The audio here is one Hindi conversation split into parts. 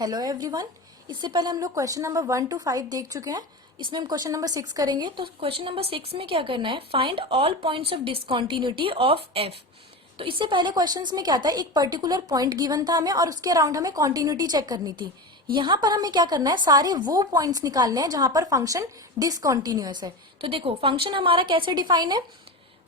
Hello everyone. इससे पहले हम लोग क्वेश्चन नंबर 1 to 5 देख चुके हैं। इसमें हम क्वेश्चन नंबर 6 करेंगे। तो क्वेश्चन नंबर 6 में क्या करना है, find all points of discontinuity of F. तो इससे पहले क्वेश्चंस में क्या था, एक पर्टिकुलर पॉइंट गिवन था हमें और उसके अराउंड हमें कॉन्टिन्यूटी चेक करनी थी। यहाँ पर हमें क्या करना है, सारे वो पॉइंट्स निकालने हैं जहां पर फंक्शन डिसकंटिन्यूअस है। तो देखो फंक्शन हमारा कैसे डिफाइन है,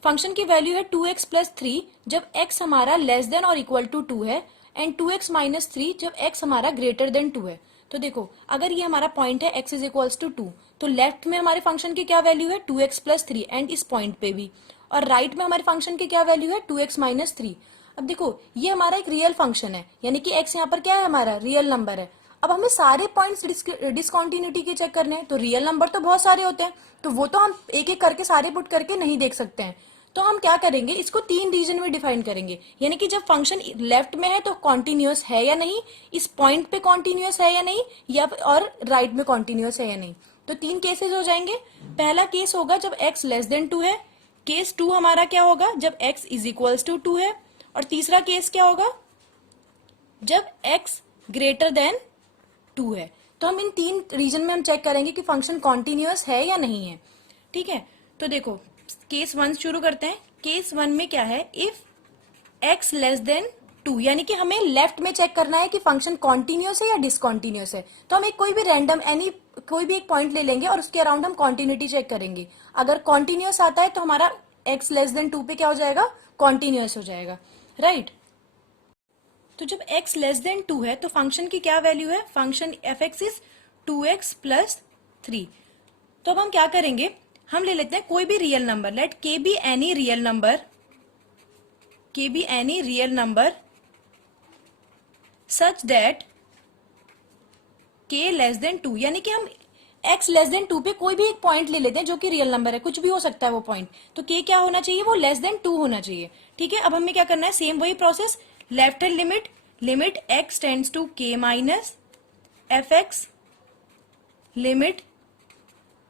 फंक्शन की वैल्यू है 2x+3 जब x हमारा लेस देन और इक्वल टू 2 है, एंड 2x-3 जब x हमारा ग्रेटर देन 2 है। तो देखो अगर ये हमारा पॉइंट है x इज इक्वल्स टू 2, तो लेफ्ट में हमारे फंक्शन की क्या वैल्यू है 2x+3 एंड इस पॉइंट पे भी, और राइट में हमारे फंक्शन की क्या वैल्यू है 2x-3। अब देखो ये हमारा एक रियल फंक्शन है, यानी कि x यहाँ पर क्या है, हमारा रियल नंबर है। अब हमें सारे पॉइंट्स डिसकंटिन्यूटी के चेक करने हैं, तो रियल नंबर तो बहुत सारे होते हैं, तो वो तो हम एक एक करके सारे पुट करके नहीं देख सकते हैं। तो हम क्या करेंगे, इसको 3 रीजन में डिफाइन करेंगे, यानी कि जब फंक्शन लेफ्ट में है तो कॉन्टिन्यूअस है या नहीं, इस पॉइंट पे कॉन्टिन्यूअस है या नहीं, या और राइट में कॉन्टिन्यूअस है या नहीं। तो 3 केसेस हो जाएंगे। पहला केस होगा जब x लेस देन 2 है, केस 2 हमारा क्या होगा जब x इज इक्वल्स टू 2 है, और तीसरा केस क्या होगा जब x ग्रेटर देन 2 है। तो हम इन 3 रीजन में हम चेक करेंगे कि फंक्शन कॉन्टिन्यूअस है या नहीं है। ठीक है, तो देखो केस 1 शुरू करते हैं। केस 1 में क्या है, इफ x लेस देन 2, यानी कि हमें लेफ्ट में चेक करना है कि फंक्शन कॉन्टिन्यूअस है या डिसकॉन्टिन्यूअस है। तो हम एक कोई भी रैंडम कोई भी एक पॉइंट ले लेंगे और उसके अराउंड हम कॉन्टिन्यूटी चेक करेंगे। अगर कॉन्टिन्यूअस आता है तो हमारा x लेस देन 2 पे क्या हो जाएगा, कॉन्टिन्यूअस हो जाएगा, राइट। तो जब x लेस देन 2 है तो फंक्शन की क्या वैल्यू है, function F x is 2x+3। तो अब हम क्या करेंगे, हम ले लेते हैं कोई भी real number, let k be any real number, k be any real number such that k less than 2, यानी कि हम x लेस देन 2 पे कोई भी एक पॉइंट ले लेते हैं जो कि रियल नंबर है, कुछ भी हो सकता है वो पॉइंट। तो k क्या होना चाहिए, वो लेस देन 2 होना चाहिए। ठीक है, अब हमें क्या करना है, सेम वही process, left hand limit, limit x tends to k minus f x, limit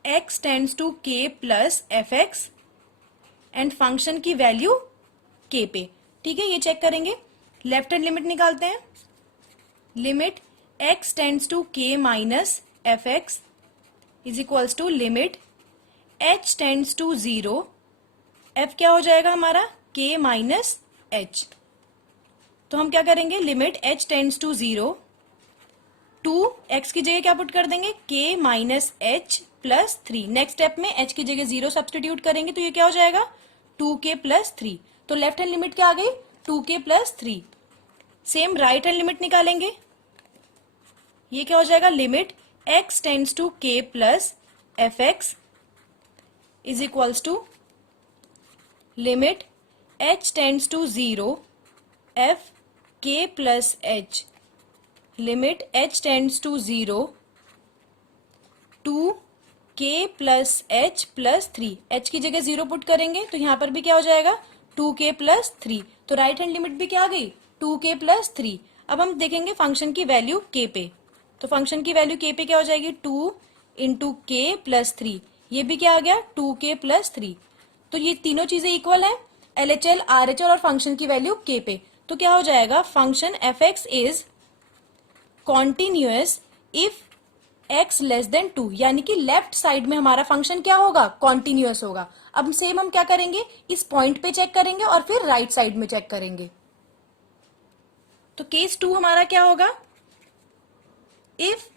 x tends to k plus f x, and function की वैल्यू k पे। ठीक है, ये चेक करेंगे, लेफ्ट हैंड लिमिट निकालते हैं, limit x tends to k minus f x is equals to limit h tends to 0, f क्या हो जाएगा हमारा k माइनस h। तो हम क्या करेंगे, limit h tends to 0 to x की जगह क्या पुट कर देंगे, k minus h plus 3। Next step में h की जगह 0 सब्सटीट्यूट करेंगे तो ये क्या हो जाएगा 2k प्लस 3। तो लेफ्ट हैंड लिमिट क्या आ गई 2k plus 3। Same right hand limit निकालेंगे, ये क्या हो जाएगा, limit x tends to k plus f x is equals to limit h tends to 0 f k plus h, limit h tends to 0 to k plus h plus 3। h की जगह 0 पुट करेंगे तो यहां पर भी क्या हो जाएगा 2k प्लस 3। तो राइट हैंड लिमिट भी क्या आ गई 2k प्लस 3। अब हम देखेंगे फंक्शन की वैल्यू k पे, तो फंक्शन की वैल्यू k पे क्या हो जाएगी 2 इंटू k प्लस 3, ये भी क्या आ गया 2k प्लस 3। तो ये तीनों चीजें इक्वल है, LHL RHL और फंक्शन की वैल्यू k पे। तो क्या हो जाएगा, function F x is continuous if x less than 2, यानी कि लेफ्ट साइड में हमारा फंक्शन क्या होगा, कॉन्टिन्यूअस होगा। अब सेम हम क्या करेंगे, इस पॉइंट पे चेक करेंगे और फिर राइट साइड में चेक करेंगे। तो केस 2 हमारा क्या होगा, if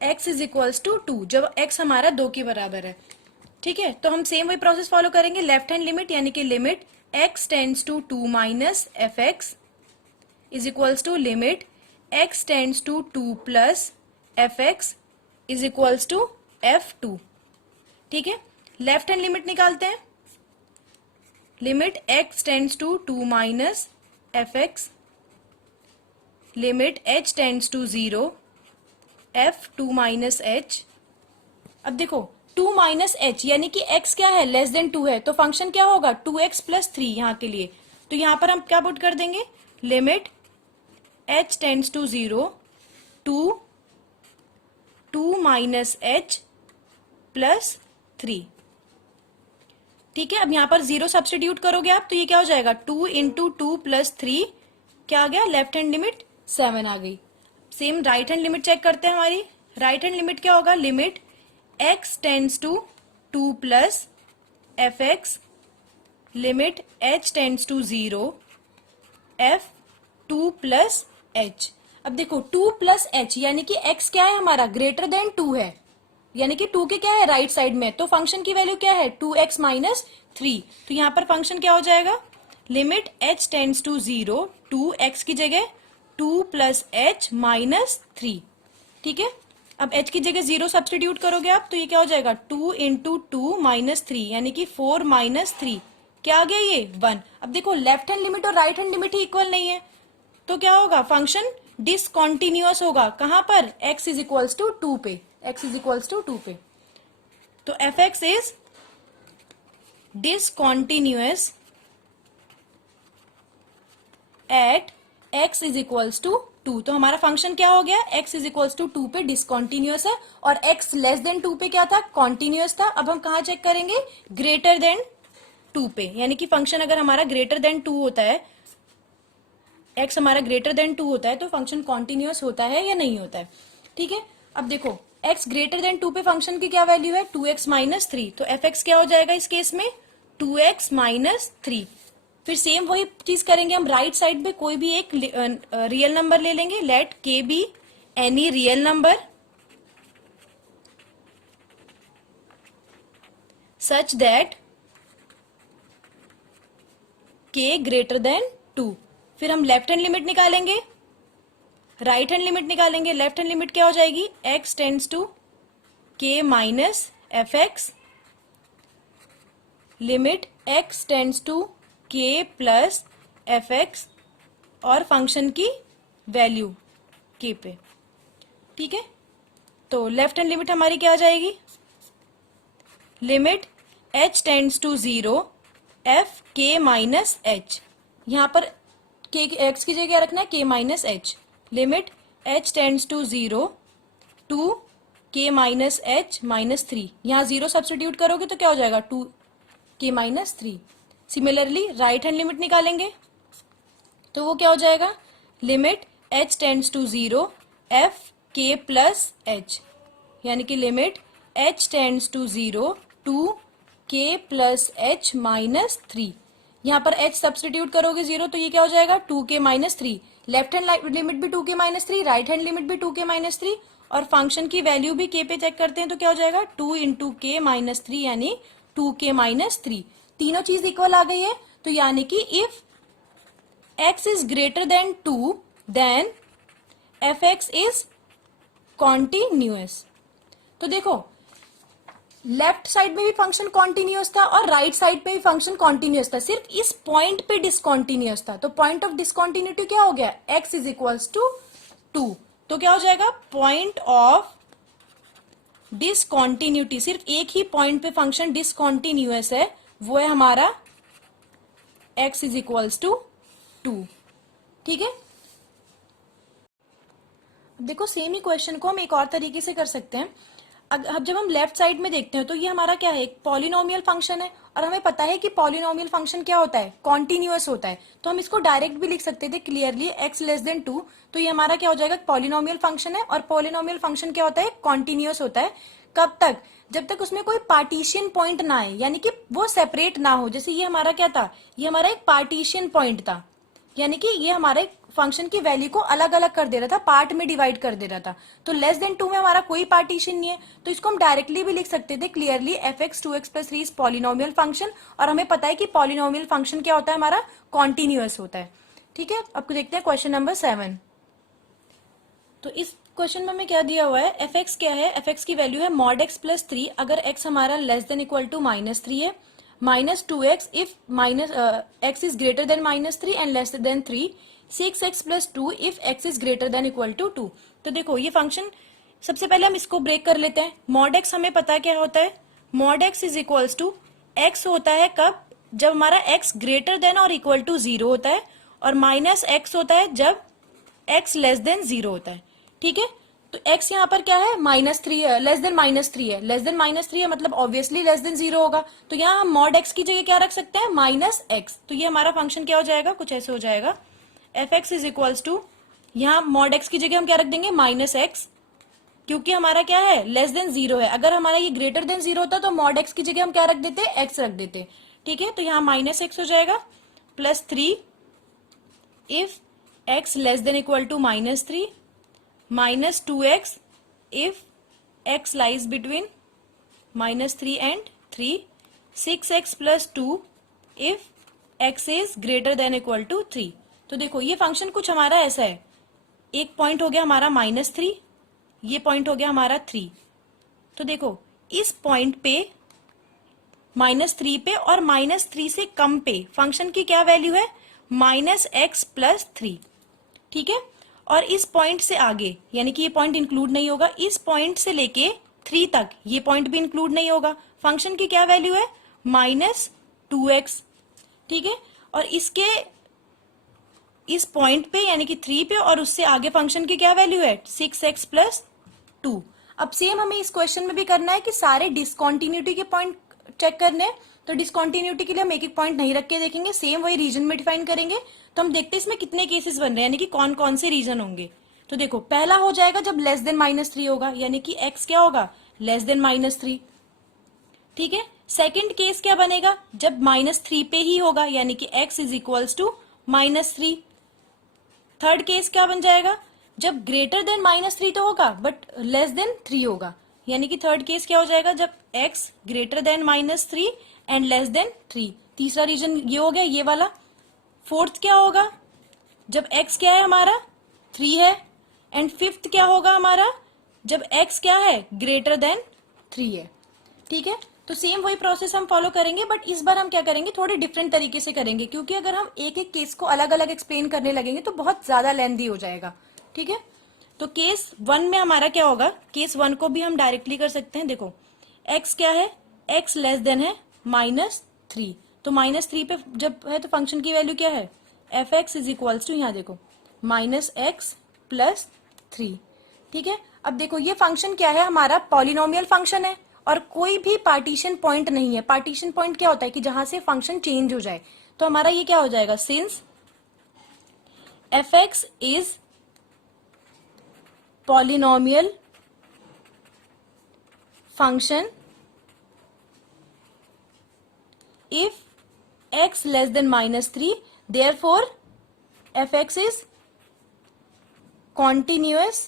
x is equals to 2, जब x हमारा 2 के बराबर है। ठीक है, तो हम सेम वही प्रोसेस फॉलो करेंगे, लेफ्ट हैंड लिमिट यानी कि limit x tends to 2 minus f x is equals to limit x tends to 2 plus f x is equals to f2। ठीक है, लेफ्ट हैंड लिमिट निकालते हैं, limit x tends to 2 minus f x, limit h tends to 0 f2 minus h। अब देखो 2 माइनस h यानी कि x क्या है, लेस देन 2 है, तो फंक्शन क्या होगा 2x प्लस 3 यहाँ के लिए। तो यहां पर हम क्या पुट कर देंगे, limit h tends to 0 to 2 minus h plus 3। ठीक है, अब यहां पर 0 सब्सटीट्यूट करोगे आप तो ये क्या हो जाएगा 2 इंटू 2 प्लस 3, क्या आ गया, लेफ्ट हैंड लिमिट 7 आ गई। Same right hand limit check करते हैं हमारी। राइट हैंड लिमिट क्या होगा, limit x tends to 2 plus f x, limit h tends to 0 f 2 plus h। अब देखो 2 प्लस h यानी कि x क्या है हमारा, ग्रेटर देन 2 है, यानी कि 2 के क्या है राइट साइड में, तो फंक्शन की वैल्यू क्या है 2x माइनस 3। तो यहां पर फंक्शन क्या हो जाएगा, limit h tends to 0 2x की जगह 2 प्लस h माइनस 3। ठीक है, अब h की जगह 0 सब्सटीट्यूट करोगे आप, तो ये क्या हो जाएगा 2 इंटू 2 माइनस 3 यानी कि 4 माइनस 3, क्या आ गया ये 1। अब देखो लेफ्ट हैंड लिमिट और राइट हैंड लिमिट ही इक्वल नहीं है, तो क्या होगा, फंक्शन डिसकॉन्टिन्यूअस होगा। कहां पर, x इज इक्वल्स टू 2 पे, x इज इक्वल्स टू 2 पे। तो f x is discontinuous at x is equals to 2। तो हमारा फंक्शन क्या हो गया, x इज इक्वल्स टू 2 पे डिसकॉन्टिन्यूअस है, और x लेस देन 2 पे क्या था, कॉन्टिन्यूअस था। अब हम कहा चेक करेंगे, ग्रेटर देन 2 पे, यानी कि फंक्शन अगर हमारा ग्रेटर देन 2 होता है, x हमारा ग्रेटर देन 2 होता है, तो फंक्शन कॉन्टिन्यूअस होता है या नहीं होता है। ठीक है, अब देखो x ग्रेटर देन 2 पे फंक्शन की क्या वैल्यू है 2x माइनस 3, तो एफ एक्स क्या हो जाएगा इस केस में 2x माइनस 3। फिर सेम वही चीज करेंगे हम, राइट साइड पे कोई भी एक रियल नंबर ले लेंगे, let k be any real number such that k greater than 2। फिर हम लेफ्ट हैंड लिमिट निकालेंगे, राइट हैंड लिमिट निकालेंगे। लेफ्ट हैंड लिमिट क्या हो जाएगी, x tends to k minus f x, limit x tends to k plus f x, और फंक्शन की वैल्यू k पे। ठीक है, तो लेफ्ट हैंड लिमिट हमारी क्या आ जाएगी, limit h tends to 0 f k minus h, यहां पर k x की जगह क्या रखना है k minus h, limit h tends to 0 to k minus h minus 3, यहां 0 सब्सटीट्यूट करोगे तो क्या हो जाएगा 2 k minus 3। Similarly right hand limit निकालेंगे, तो वो क्या हो जाएगा, limit h tends to 0 f k plus h, यानी कि limit h tends to 0 to k plus h minus 3। यहाँ पर h सब्सटीट्यूट करोगे 0, तो ये क्या हो जाएगा 2k minus 3। Left hand limit भी 2k minus 3, right hand limit भी 2k माइनस 3, और फंक्शन की वैल्यू भी k पे चेक करते हैं, तो क्या हो जाएगा 2 इंटू k माइनस 3 यानी 2k माइनस 3। तीनों चीज इक्वल आ गई है, तो यानी कि if x is greater than 2 then f x is continuous. तो देखो लेफ्ट साइड में भी फंक्शन कॉन्टिन्यूअस था और राइट साइड पे भी फंक्शन कॉन्टिन्यूअस था, सिर्फ इस पॉइंट पे डिसकॉन्टिन्यूअस था। तो पॉइंट ऑफ डिसकॉन्टिन्यूटी क्या हो गया, x इज इक्वल्स टू 2। तो क्या हो जाएगा, पॉइंट ऑफ डिसकॉन्टिन्यूटी, सिर्फ एक ही पॉइंट पे फंक्शन डिसकॉन्टिन्यूअस है, वो है हमारा x इज इक्वल्स टू 2। ठीक है, देखो सेम ही क्वेश्चन को हम एक और तरीके से कर सकते हैं। अब जब हम लेफ्ट साइड में देखते हैं तो ये हमारा क्या है, एक पॉलिनोमियल फंक्शन है, और हमें पता है कि पॉलिनोमियल फंक्शन क्या होता है, कॉन्टिन्यूअस होता है। तो हम इसको डायरेक्ट भी लिख सकते थे क्लियरली, x लेस देन 2। तो ये हमारा क्या हो जाएगा, पॉलिनोमियल फंक्शन है, और पॉलिनोमियल फंक्शन क्या होता है, कॉन्टिन्यूअस होता है। कब तक, जब तक उसमें कोई पार्टीशन पॉइंट ना आए, यानी कि वो सेपरेट ना हो। जैसे ये हमारा क्या था, ये हमारा एक पार्टीशन पॉइंट था, यानी कि ये हमारे फंक्शन की वैल्यू को अलग अलग कर दे रहा था, पार्ट में डिवाइड कर दे रहा था। तो लेस देन 2 में हमारा कोई पार्टीशन नहीं है, तो इसको हम डायरेक्टली भी लिख सकते थे clearly, F x 2x plus 3 is polynomial function. और हमें पता है कि पॉलिनोमियल फंक्शन क्या होता है, हमारा कॉन्टिन्यूअस होता है। ठीक है, अब देखते हैं क्वेश्चन नंबर 7। तो इस क्वेश्चन में हमें क्या दिया हुआ है, एफ एक्स क्या है, एफ एक्स की वैल्यू है मॉड एक्स प्लस 3, अगर एक्स हमारा less than equal to minus 3 है, minus 2x if minus x is greater than minus 3 and less than 3, 6x plus 2 if x is greater than equal to 2। तो देखो ये फंक्शन, सबसे पहले हम इसको ब्रेक कर लेते हैं। मॉड x हमें पता है क्या होता है, mod x is equals to x होता है कब, जब हमारा x ग्रेटर देन और इक्वल टू 0 होता है, और माइनस x होता है जब x लेस देन 0 होता है। ठीक है, तो x यहाँ पर क्या है, -3 है, लेस देन -3 है, लेस देन -3 है मतलब ऑब्वियसली लेस देन 0 होगा। तो यहाँ हम मॉड x की जगह क्या रख सकते हैं, -x। तो ये हमारा फंक्शन क्या हो जाएगा, कुछ ऐसे हो जाएगा, f x is equals to यहाँ मॉड एक्स की जगह हम क्या रख देंगे, माइनस एक्स, क्योंकि हमारा क्या है, लेस देन जीरो है। अगर हमारा ये ग्रेटर देन जीरो होता तो मॉड एक्स की जगह हम क्या रख देते, एक्स रख देते। ठीक है, तो यहाँ माइनस एक्स हो जाएगा plus 3 if x less than equal to minus 3 minus 2x if x lies between -3 and 3 6x plus 2 if x is greater than equal to 3। तो देखो ये फंक्शन कुछ हमारा ऐसा है, एक पॉइंट हो गया हमारा -3, ये पॉइंट हो गया हमारा 3। तो देखो इस पॉइंट पे -3 पे और -3 से कम पे फंक्शन की क्या वैल्यू है, -x प्लस 3। ठीक है, और इस पॉइंट से आगे यानी कि ये पॉइंट इंक्लूड नहीं होगा, इस पॉइंट से लेके 3 तक ये पॉइंट भी इंक्लूड नहीं होगा। फंक्शन की क्या वैल्यू है, -2x। ठीक है, और इसके इस पॉइंट पे यानी कि 3 पे और उससे आगे फंक्शन की क्या वैल्यू है, 6x प्लस 2। अब सेम हमें इस क्वेश्चन में भी करना है कि सारे डिसकॉन्टिन्यूटी के पॉइंट चेक करने हैं। तो डिसकॉन्टिन्यूटी के लिए हम एक एक पॉइंट नहीं रख के देखेंगे, सेम वही रीजन में डिफाइन करेंगे। तो हम देखते हैं इसमें कितने केसेस बन रहे हैं, यानी कि कौन कौन से रीजन होंगे। तो देखो पहला हो जाएगा जब लेस देन -3 होगा, यानी कि x क्या होगा, लेस देन -3। ठीक है, सेकेंड केस क्या बनेगा, जब -3 पे ही होगा, यानी कि x is equals to -3। Third case क्या बन जाएगा, जब ग्रेटर देन -3 तो होगा बट लेस देन 3 होगा, यानी कि थर्ड केस क्या हो जाएगा, जब x greater than -3 and less than 3। तीसरा रीजन ये हो गया, ये वाला। फोर्थ क्या होगा, जब x क्या है हमारा 3 है, एंड फिफ्थ क्या होगा हमारा, जब x क्या है ग्रेटर देन 3 है। ठीक है, तो सेम वही प्रोसेस हम फॉलो करेंगे, बट इस बार हम क्या करेंगे, थोड़े डिफरेंट तरीके से करेंगे, क्योंकि अगर हम एक एक केस को अलग अलग एक्सप्लेन करने लगेंगे तो बहुत ज्यादा लेंथी हो जाएगा। ठीक है, तो केस 1 में हमारा क्या होगा, केस 1 को भी हम डायरेक्टली कर सकते हैं। देखो x क्या है, x लेस देन है -3, तो -3 पे जब है तो फंक्शन की वैल्यू क्या है, f x is equals to, यहाँ देखो -x प्लस 3। ठीक है, अब देखो ये फंक्शन क्या है, हमारा पॉलिनोमियल फंक्शन है और कोई भी पार्टीशन पॉइंट नहीं है। पार्टीशन पॉइंट क्या होता है कि जहां से फंक्शन चेंज हो जाए। तो हमारा ये क्या हो जाएगा, since F x is polynomial function if x less than -3, therefore fx is continuous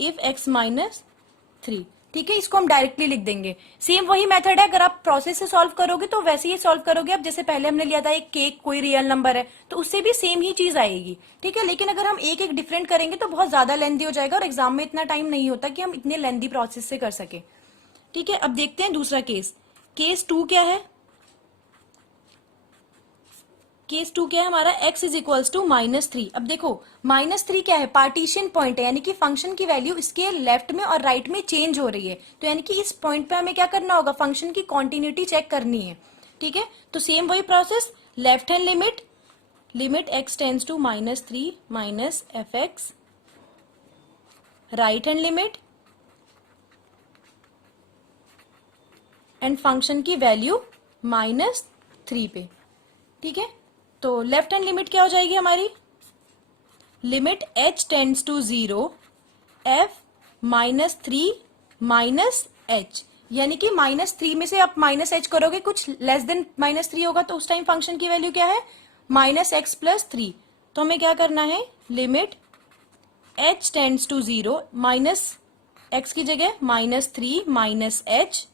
if x -3। ठीक है, इसको हम डायरेक्टली लिख देंगे। सेम वही मेथड है, अगर आप प्रोसेस से सॉल्व करोगे तो वैसे ही सॉल्व करोगे। अब जैसे पहले हमने लिया था एक केक कोई रियल नंबर है, तो उससे भी सेम ही चीज आएगी। ठीक है, लेकिन अगर हम एक एक डिफरेंट करेंगे तो बहुत ज्यादा लेंथी हो जाएगा और एग्जाम में इतना टाइम नहीं होता कि हम इतने लेंथी प्रोसेस से कर सके। ठीक है, अब देखते हैं दूसरा केस। केस 2 क्या है, केस 2 क्या है हमारा, x इज इक्वल्स टू -3। अब देखो -3 क्या है, पार्टीशन पॉइंट है, यानी कि फंक्शन की वैल्यू इसके लेफ्ट में और राइट में चेंज हो रही है। तो यानी कि इस पॉइंट पे हमें क्या करना होगा, फंक्शन की कॉन्टिन्यूटी चेक करनी है। ठीक है, तो सेम वही process, left hand limit x tends to -3 minus f x, right hand limit and function की वैल्यू -3 पे। ठीक है, तो लेफ्ट हैंड लिमिट क्या हो जाएगी हमारी, limit h tends to 0 f -3 minus h, यानी कि -3 में से आप -h करोगे, कुछ लेस देन -3 होगा, तो उस टाइम फंक्शन की वैल्यू क्या है, -x प्लस 3। तो हमें क्या करना है, limit h tends to 0 minus x की जगह -3 माइनस h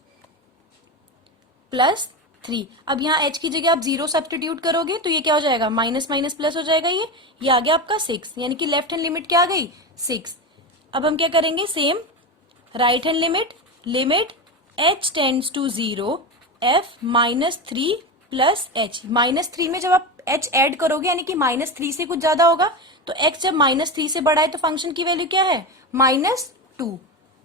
प्लस 3। अब यहाँ h की जगह आप 0 सब्स्टिट्यूट करोगे तो ये क्या हो जाएगा, माइनस माइनस प्लस हो जाएगा, ये आ गया आपका 6, यानी कि लेफ्ट हैंड लिमिट क्या आ गई, 6। अब हम क्या करेंगे, same right hand limit h tends to 0 f -3 plus h। -3 में जब आप h ऐड करोगे यानी कि -3 से कुछ ज्यादा होगा, तो x जब -3 से बड़ा है तो फंक्शन की वैल्यू क्या है, -2।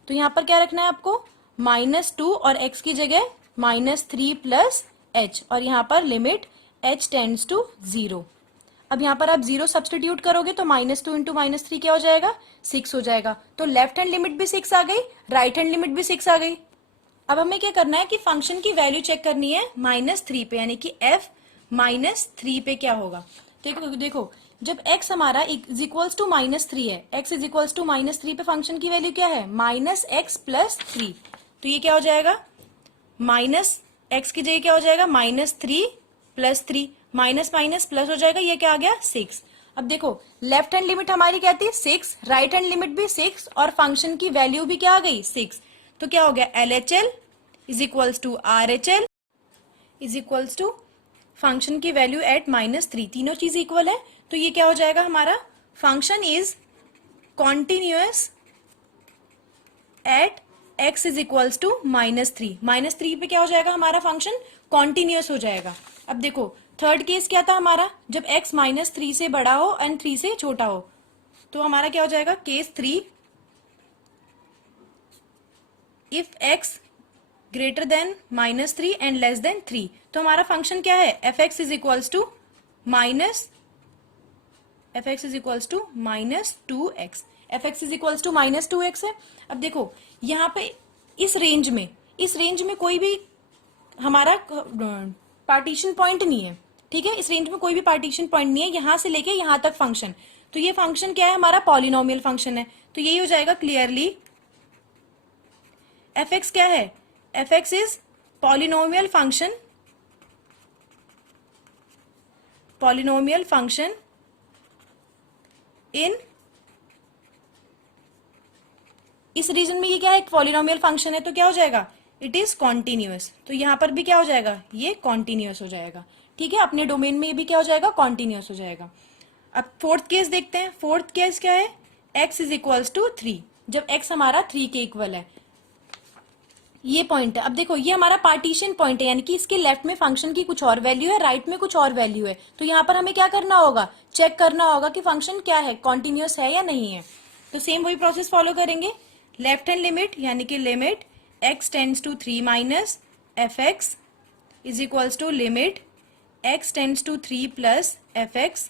तो यहाँ पर क्या रखना है आपको, -2 और x की जगह -3 प्लस h, और यहाँ पर लिमिट h टेंड्स टू 0। अब यहाँ पर आप 0 सब्स्टिट्यूट करोगे तो -2 इंटू -3 क्या हो जाएगा, 6 हो जाएगा। तो लेफ्ट हैंड लिमिट भी 6 आ गई, राइट हैंड लिमिट भी 6 आ गई। अब हमें क्या करना है कि फंक्शन की वैल्यू चेक करनी है -3 पे, यानी कि f -3 पे क्या होगा। देखो देखो, जब x हमारा इज इक्वल्स टू -3 है, x इज इक्वल्स टू -3 पे फंक्शन की वैल्यू क्या है, -x+3। तो ये क्या हो जाएगा, माइनस x की जगह क्या हो जाएगा, -3+3, माइनस माइनस प्लस हो जाएगा, ये क्या आ गया 6। अब देखो लेफ्ट हैंड लिमिट हमारी क्या थी 6, राइट हैंड लिमिट भी 6 और फंक्शन की वैल्यू भी क्या आ गई 6। तो क्या हो गया, LHL is equals to RHL is equals to function की वैल्यू एट -3, तीनों चीज इक्वल है। तो ये क्या हो जाएगा हमारा, function is continuous at x is equals to -3। -3 पे क्या हो जाएगा हमारा फंक्शन, कॉन्टिन्यूअस हो जाएगा। अब देखो थर्ड केस क्या था हमारा, जब x -3 से बड़ा हो एंड 3 से छोटा हो, तो हमारा क्या हो जाएगा, case 3, if x greater than -3 and less than 3। तो हमारा फंक्शन क्या है, f(x) is equals to -2x, f(x) is equals to -2x है। अब देखो यहाँ पे इस रेंज में कोई भी हमारा पार्टीशन पॉइंट नहीं है, ठीक है, इस रेंज में कोई भी पार्टीशन पॉइंट नहीं है, यहां से लेके यहां तक फंक्शन। तो ये फंक्शन क्या है हमारा, पॉलिनोमियल फंक्शन है। तो यही हो जाएगा क्लियरली, f(x) क्या है, f(x) is polynomial function in, इस रीजन में ये क्या है, एक पॉलिनोमियल फंक्शन है, तो क्या हो जाएगा, इट इज कॉन्टिन्यूअस। तो यहां पर भी क्या हो जाएगा, ये कॉन्टिन्यूअस हो जाएगा, ठीक है, अपने डोमेन में ये भी क्या हो जाएगा, कॉन्टिन्यूअस हो जाएगा। अब फोर्थ केस देखते हैं, फोर्थ केस क्या है, x इज इक्वल्स टू 3, जब x हमारा 3 के इक्वल है, ये पॉइंट है। अब देखो ये हमारा पार्टीशन पॉइंट है, यानी कि इसके लेफ्ट में फंक्शन की कुछ और वैल्यू है, राइट में कुछ और वैल्यू है। तो यहाँ पर हमें क्या करना होगा, चेक करना होगा कि फंक्शन क्या है, कॉन्टिन्यूअस है या नहीं है। तो सेम वही प्रोसेस फॉलो करेंगे, लेफ्ट हैंड लिमिट यानी कि limit x tends to 3 minus f(x) is equals to limit x tends to 3 plus f(x)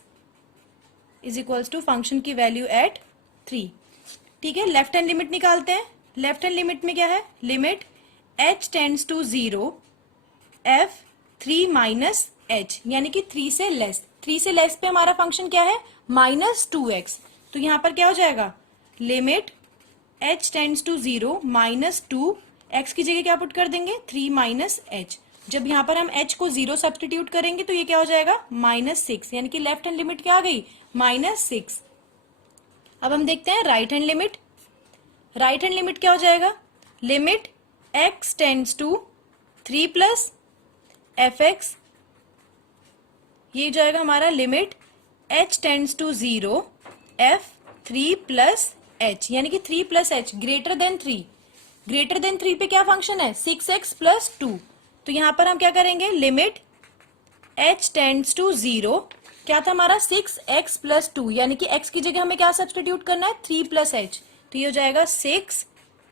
is equals to function की वैल्यू एट 3। ठीक है, लेफ्ट हैंड लिमिट निकालते हैं। लेफ्ट हैंड लिमिट में क्या है, limit h tends to 0 f(3 minus h) यानी कि 3 से लेस पे हमारा फंक्शन क्या है, -2x। तो यहां पर क्या हो जाएगा, limit h tends to 0 -2, x की जगह क्या पुट कर देंगे, 3 माइनस h। जब यहां पर हम h को 0 सब्सटीट्यूट करेंगे तो ये क्या हो जाएगा, -6, यानी कि लेफ्ट हैंड लिमिट क्या आ गई, -6। अब हम देखते हैं right hand limit. Right hand limit क्या हो जाएगा, limit x tends to 3 plus f(x), ये जाएगा हमारा limit h tends to 0 f(3 plus h), यानी कि 3 plus h greater than 3। Greater than 3 पे क्या फंक्शन है, 6x प्लस 2। तो यहां पर हम क्या करेंगे, लिमिट h टेंड्स टू 0, क्या था हमारा 6x प्लस 2, यानी कि x की जगह हमें क्या सब्सटीट्यूट करना है, 3 प्लस h। तो ये हो जाएगा 6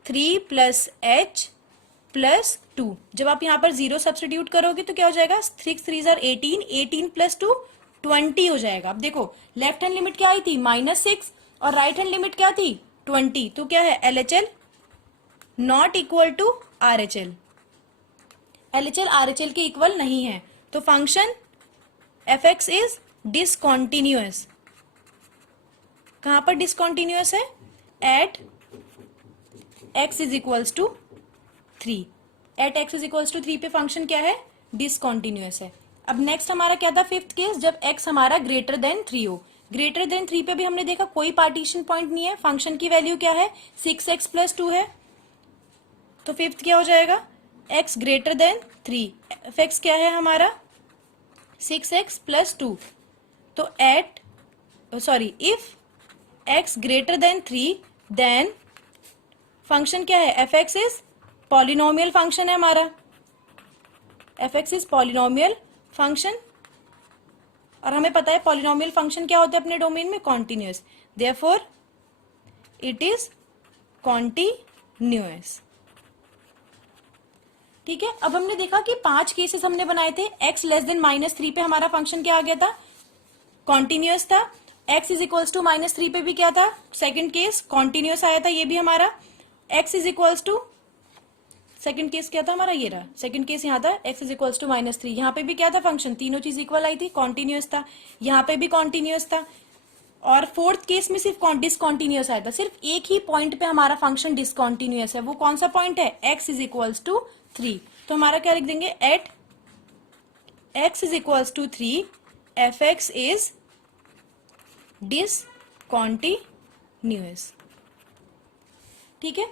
3 प्लस h प्लस 2। जब आप यहाँ पर 0 सब्सटीट्यूट करोगे तो क्या हो जाएगा, 6 3 18, 18 प्लस 2 20 हो जाएगा। अब देखो लेफ्ट हैंड लिमिट क्या आई थी, -6 और राइट हैंड लिमिट क्या थी, 20। तो क्या है, LHL not equal to RHL, LHL RHL के इक्वल नहीं है। तो फंक्शन f(x) इज डिसकॉन्टिन्यूअस। कहां पर डिसकॉन्टिन्यूअस है, at x is equals to 3। At x is equals to 3 पे फंक्शन क्या है, डिसकॉन्टिन्यूअस है। अब नेक्स्ट हमारा क्या था, फिफ्थ केस, जब x हमारा ग्रेटर देन 3 हो। ग्रेटर देन 3 पे भी हमने देखा कोई पार्टीशन पॉइंट नहीं है, फंक्शन की वैल्यू क्या है, 6x प्लस 2 है। तो फिफ्थ क्या हो जाएगा, x ग्रेटर देन 3, f(x) क्या है हमारा 6x प्लस 2। तो if x greater than 3 then function क्या है, f(x) इज पॉलिनोमियल फंक्शन है हमारा, f(x) इज पॉलिनोमियल फंक्शन। और हमें पता है पॉलिनोमियल फंक्शन क्या होता है अपने डोमेन में, continuous. Therefore it is continuous. ठीक है, अब हमने देखा कि 5 केसेस हमने बनाए थे। x लेस देन -3 पे हमारा फंक्शन क्या आ गया था, कॉन्टिन्यूअस था। x इज इक्वल्स टू -3 पे भी क्या था, सेकंड केस कॉन्टिन्यूअस आया था, ये भी हमारा। x is equals to second case क्या था हमारा, ये रहा सेकंड केस, यहाँ था x इज इक्वल्स टू -3, यहाँ पे भी क्या था फंक्शन, तीनों चीज इक्वल आई थी, कॉन्टिन्यूअस था, यहाँ पे भी कॉन्टिन्यूअस था, और फोर्थ केस में सिर्फ डिसकॉन्टिन्यूअस आया था, सिर्फ एक ही पॉइंट पे हमारा फंक्शन डिसकॉन्टिन्यूअस है, वो कौन सा पॉइंट है, x इज इक्वल्स टू 3। तो हमारा क्या लिख देंगे, at x is equals to 3 f(x) is discontinuous. ठीक है,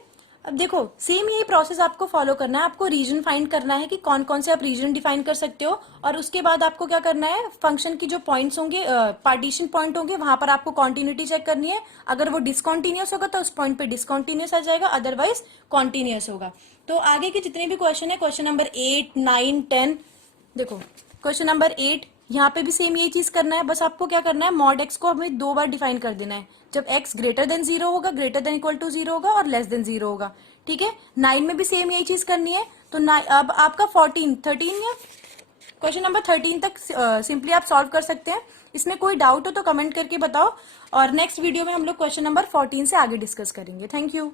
अब देखो सेम यही प्रोसेस आपको फॉलो करना है, आपको रीजन फाइंड करना है कि कौन कौन से आप रीजन डिफाइन कर सकते हो, और उसके बाद आपको क्या करना है, फंक्शन की जो पॉइंट्स होंगे, पार्टीशन पॉइंट होंगे, वहां पर आपको कॉन्टिन्यूटी चेक करनी है, अगर वो डिसकॉन्टिन्यूअस होगा तो उस पॉइंट पे डिसकॉन्टिन्यूअस आ जाएगा, अदरवाइज कॉन्टिन्यूअस होगा। तो आगे के जितने भी क्वेश्चन है, क्वेश्चन नंबर 8, 9, 10, देखो क्वेश्चन नंबर 8, यहाँ पे भी सेम यही चीज करना है, बस आपको क्या करना है, मॉड एक्स को हमें 2 बार डिफाइन कर देना है, जब x ग्रेटर देन 0 होगा, ग्रेटर देन इक्वल टू 0 होगा, और लेस देन 0 होगा। ठीक है, 9 में भी सेम यही चीज करनी है। तो अब आपका 14, 13 या क्वेश्चन नंबर 13 तक सिंपली आप सॉल्व कर सकते हैं। इसमें कोई डाउट हो तो कमेंट करके बताओ, और नेक्स्ट वीडियो में हम लोग क्वेश्चन नंबर 14 से आगे डिस्कस करेंगे। Thank you.